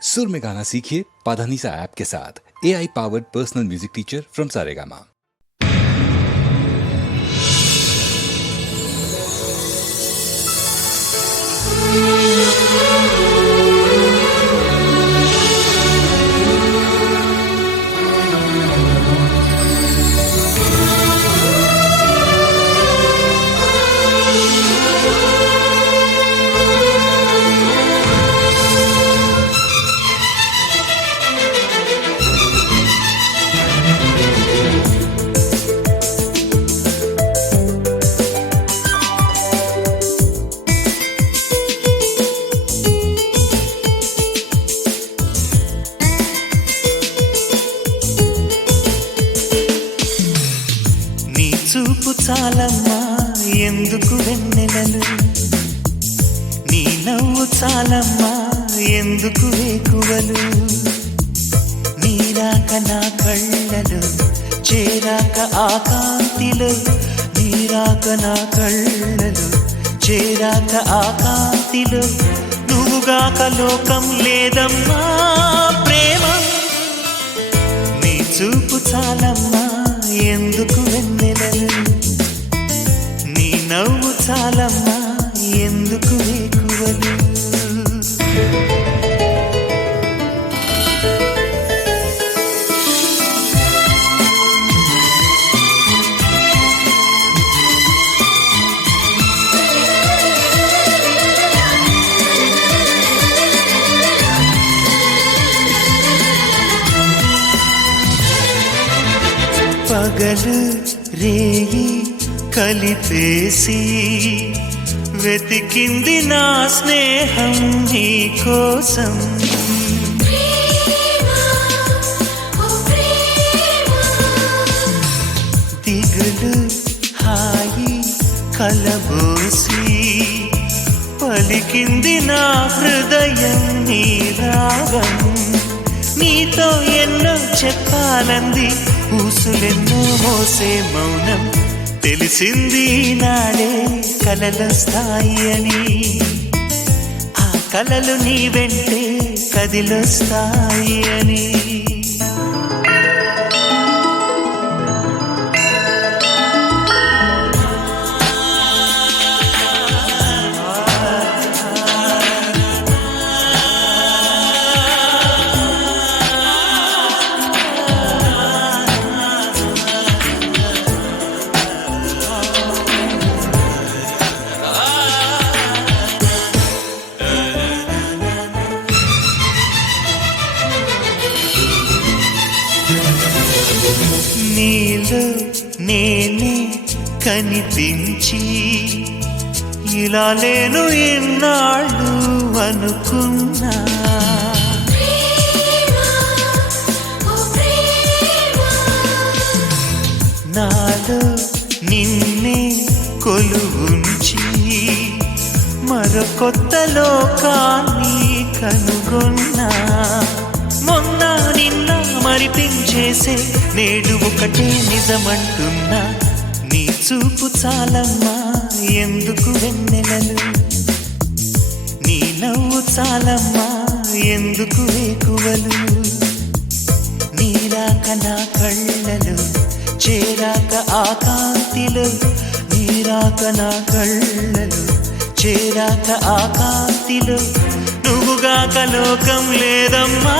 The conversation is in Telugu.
सुर में गाना सीखिए पाधानीसा ऐप के साथ। AI powered personal music teacher from Saregama. చూపు చాలమ్మా ఎందుకు వెన్నెలలు, నీ నవ్వు చాలమ్మా ఎందుకు వేకువలు, నీరాక నా కళ్ళలు చేరాక ఆకాంతిలో, నీరాక నా కళ్ళలు చేరాక ఆకాంతిలో, నువ్వుగాక లోకం లేదమ్మా ప్రేమ, నీ చూపు చాలమ్మా ఎందుకు వెన్నెలలు, నీ నవ్వు చాలమ్మా ఎందుకు వేకువలు. పగలు రేయి కలిపేసి వెతికింది నా స్నేహం నీ కోసం, దిగులు హాయి కలబోసి పలికింది నా హృదయం నీ రాగం, నీతో ఎన్నో చెప్పాలంది ఊసులెన్నో మోసే మౌనం, తెలిసింది నాడే కలలొస్తాయి అని, ఆ కలలు నీ వెంటే కదిలొస్తాయి అని. నీలో నేనే కనిపించి ఇలా లేను ఎన్నాళ్ళు అనుకున్నా, నాలో నిన్నే కొలువుంచి మరో కొత్త లోకాన్ని కనుగొన్నా, మొన్న నిన్న మరిపించేసే నేడు ఒకటే నిజమంటున్నా, నీ చూపు చాలమ్మా ఎందుకు వెన్నెలలు, నీ నవ్వు చాలమ్మా ఎందుకు వేకువలు, నీరాక నా కళ్ళలు చేరాక ఆకాంతిలో, నీరాక నా కళ్ళలు చేరాక ఆకాంతిలో, నువ్వుగాక లోకం లేదమ్మా.